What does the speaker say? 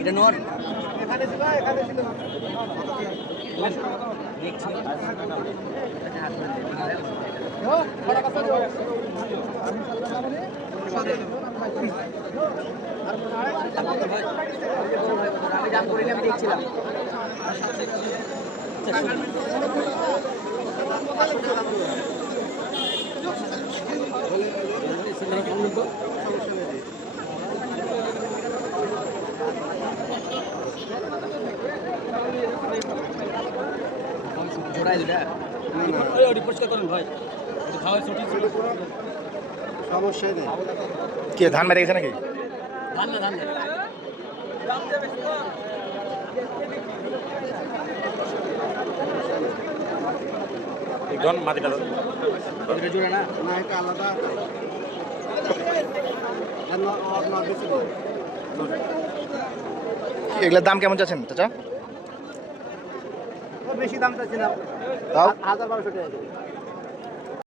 এটা নোয়ার আমি দাম করিনি, আমি দেখছিলাম। সমস্যাই নেই। কি ধান মেরে গেছে নাকি? ধান না, ধান না। মাটিটা জোড়া না, না এটা আলাদা। এগুলোর দাম কেমন চাচ্ছেন চাচা? বেশি দাম চাচ্ছি না, তাও 1000-1200 টাকা।